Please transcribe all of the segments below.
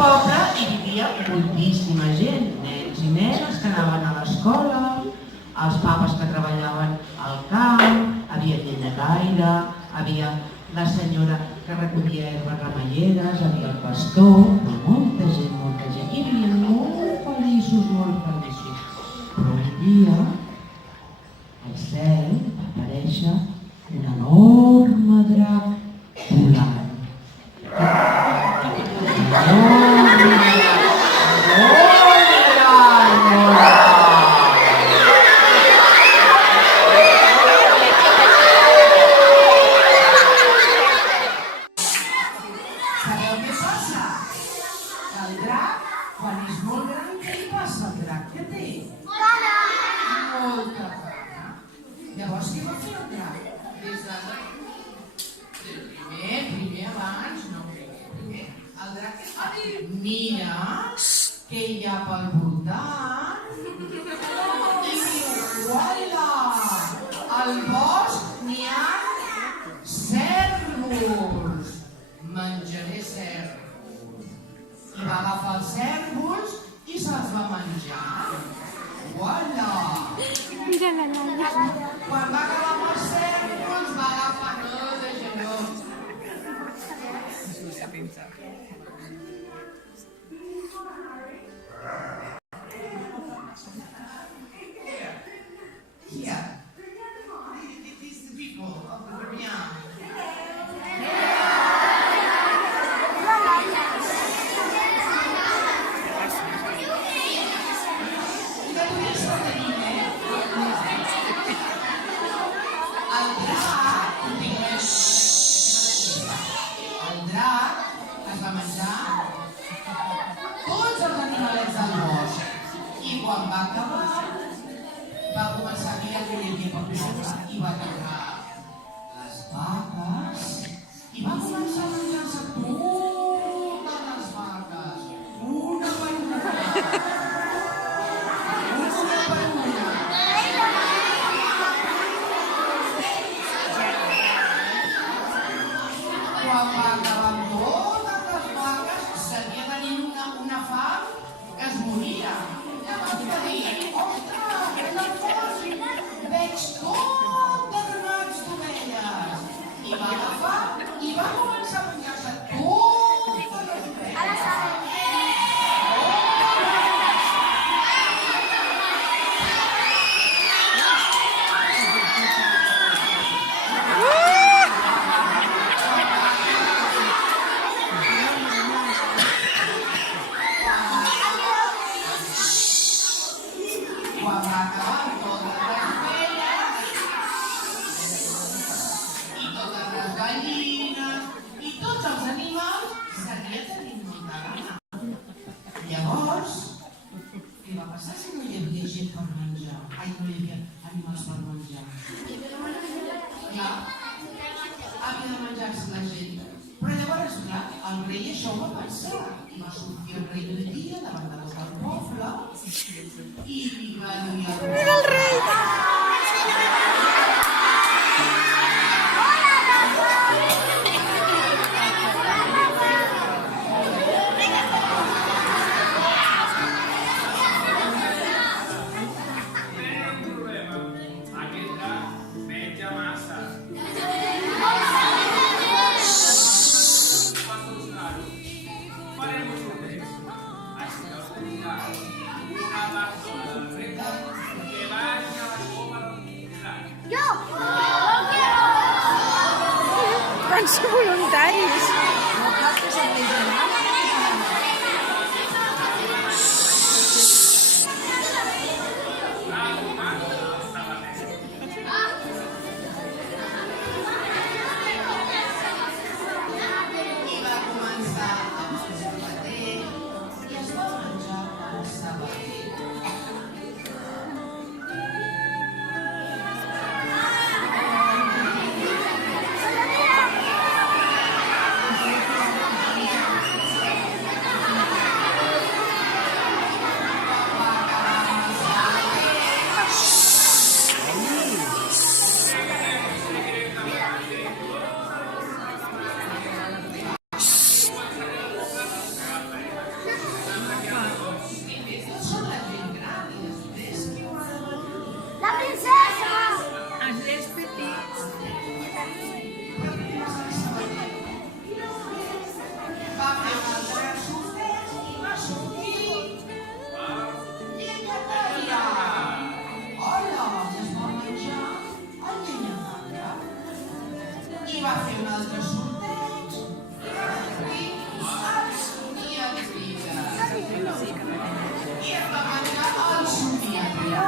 poble hi vivia moltíssima gent, nens i nenes que anaven a l'escola, els papes que treballaven al camp, havia llenyataire, havia la senyora que recollia herbes remeieres, havia el pastor, molta gent, i vivien molt feliços. Però un dia, al cel va aparèixer un enorme drac volant. Mira què hi ha pel voltant i diu, uala, al bosc n'hi ha cérvols, menjaré cérvols. I va agafar els cérvols i se'ls va menjar. Uala! Quan va acabar amb els cérvols va agafar de genoll. Here, it is the people of the Caribbean. El drac es va menjar tots els animalets del bosc i quan va acabar va començar a mirar que hi havia per poble i va atacar les vaques i va començar a menjar-se totes les vaques, una per una. Quan va acabar amb totes les vaques seguia tenint una fam que es moria. Llavors va dir, ostres, és el fons, veig tot de ramats d'ovelles. I va agafar i va començar a menjar-se totes les ovelles. Quan va acabar amb totes les ovelles i totes les gallines i tots els animals, seguia tenint molta gana. Llavors, què va passar si no hi havia gent per menjar? Ai, no hi havia animals per menjar. Clar, havia de menjar-se la gent. Però llavors, clar, el rei això ho va pensar i va sortir el rei d'un dia davant de tot el poble i li va dir al rei. Mira el rei! Aquest drac menja massa. Faremos un test. Així que us tindrà una persona del regne que vagi a la cova del drac. Jo! Quants voluntaris! No cal que s'envegin. I va començar amb el sabater i es va menjar el sabater. Quan va acabar amb el sabater, va fer un altre sorteig i el somiatria. I em va marcar el somiatria.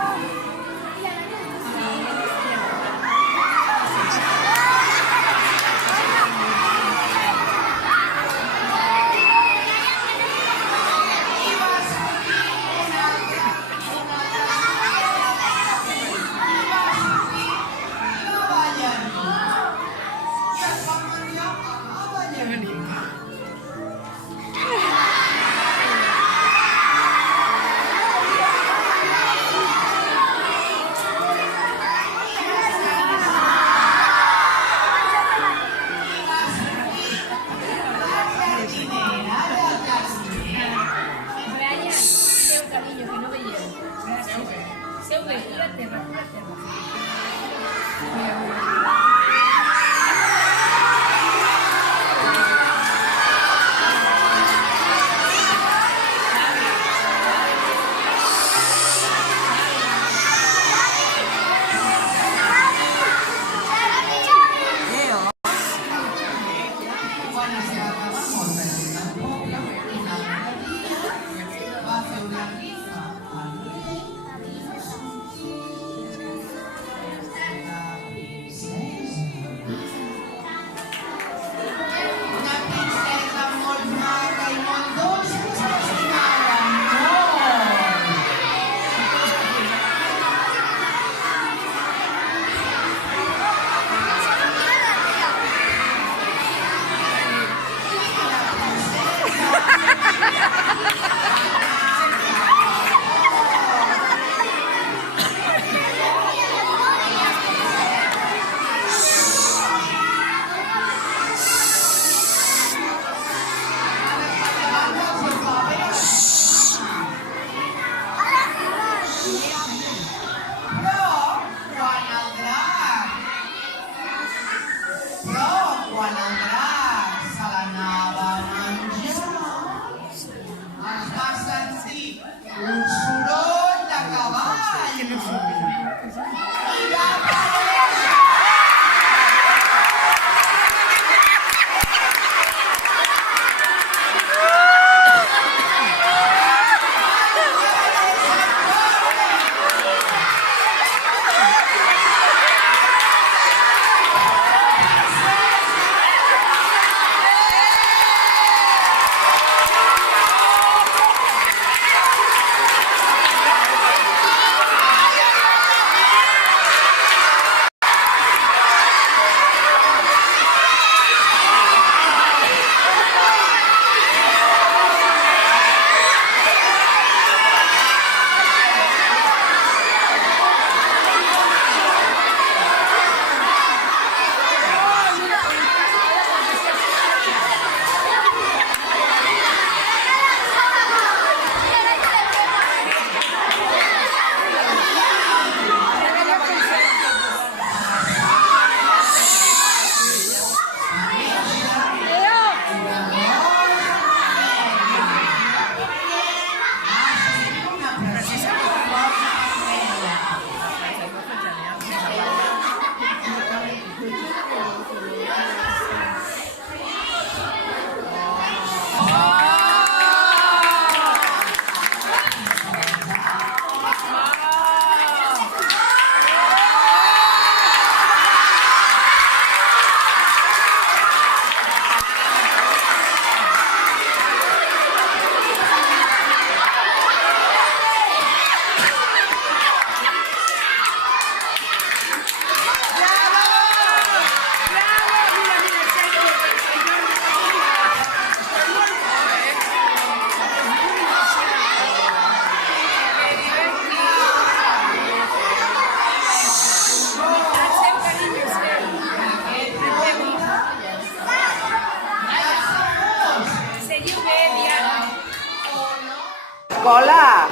Escola,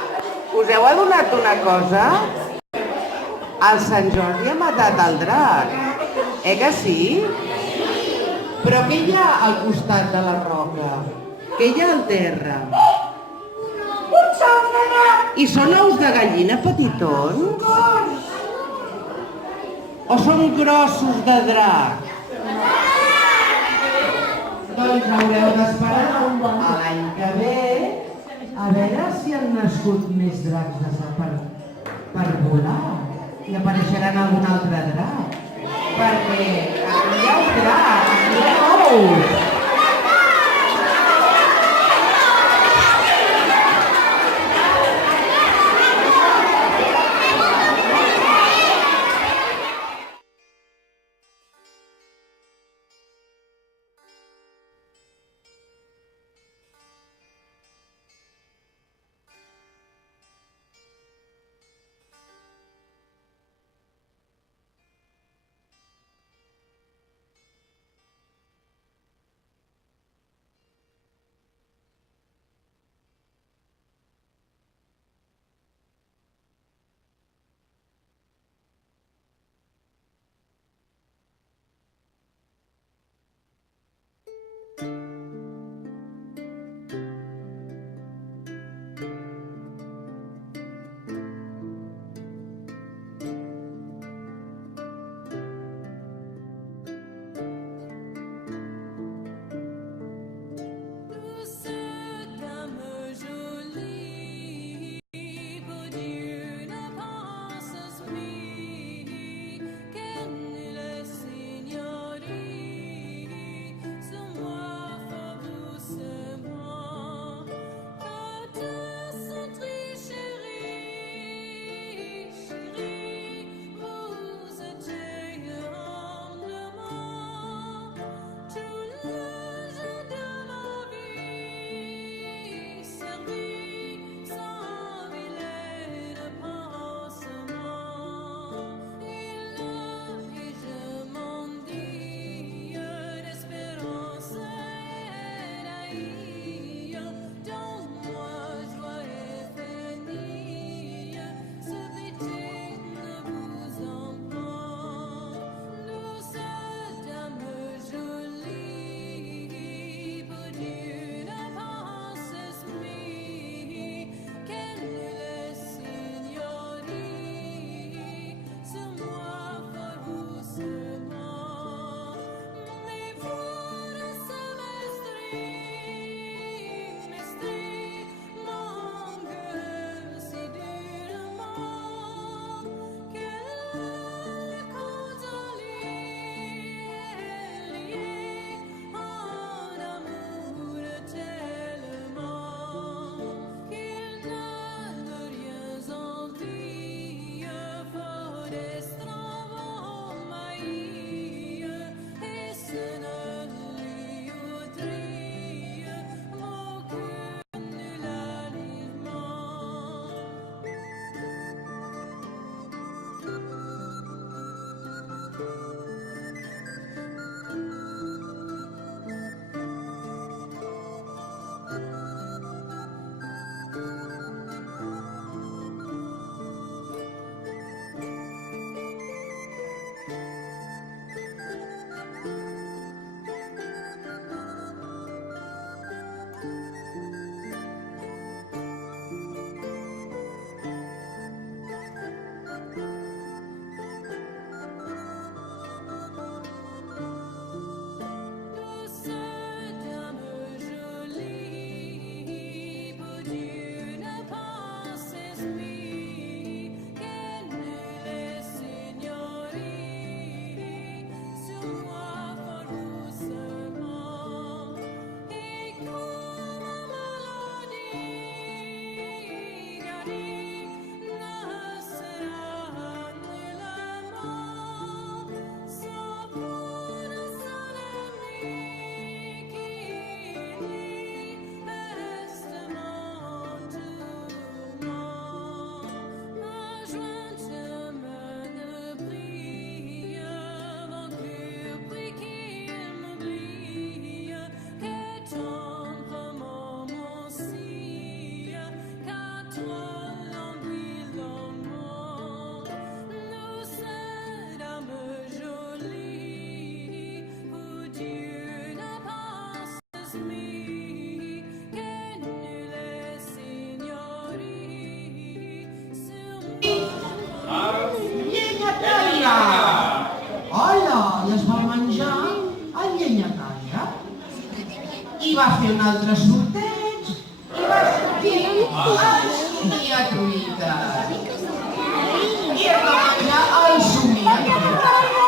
us heu adonat una cosa? El Sant Jordi ha matat el drac. Que sí? Però què hi ha al costat de la roca? Què hi ha al terra? I són ous de gallina petitons? O són grossos de drac? Doncs haureu d'esperar a l'any que ve a veure si han nascut més dracs per volar i apareixeran algun altre drac. Perquè aquí hi ha els dracs, aquí hi ha ous. va fer un altre sorteig i va sortir el somiatruites. I es va menjar el somiatruites.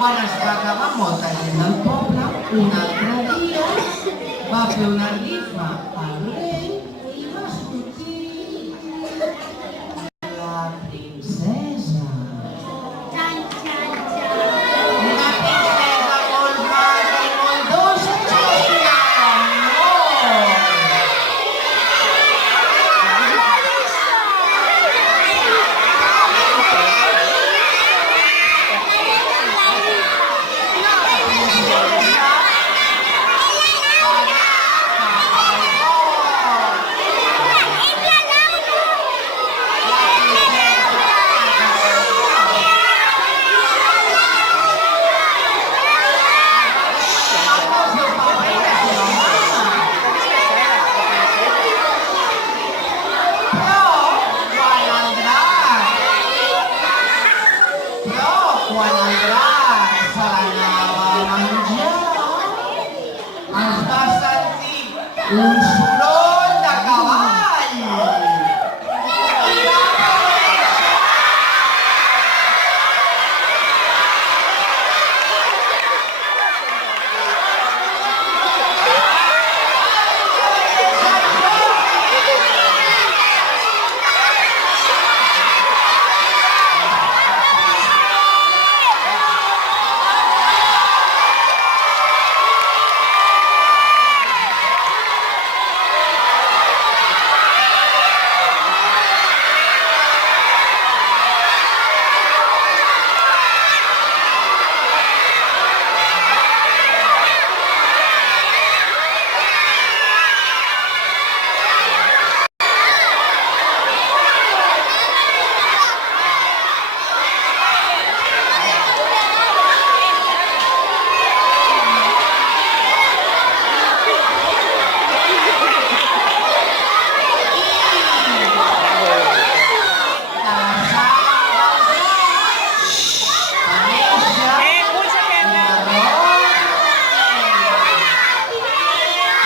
Quan es va acabar molta gent del poble, un altre dia va fer una rifa al rei i va sortir la princesa. Una princesa molt maca i molt dolça que s'estimava molt. Quan el drac se l'anava a menjar, es va sentir un soroll de cavall.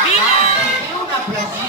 I va aparèixer una pressió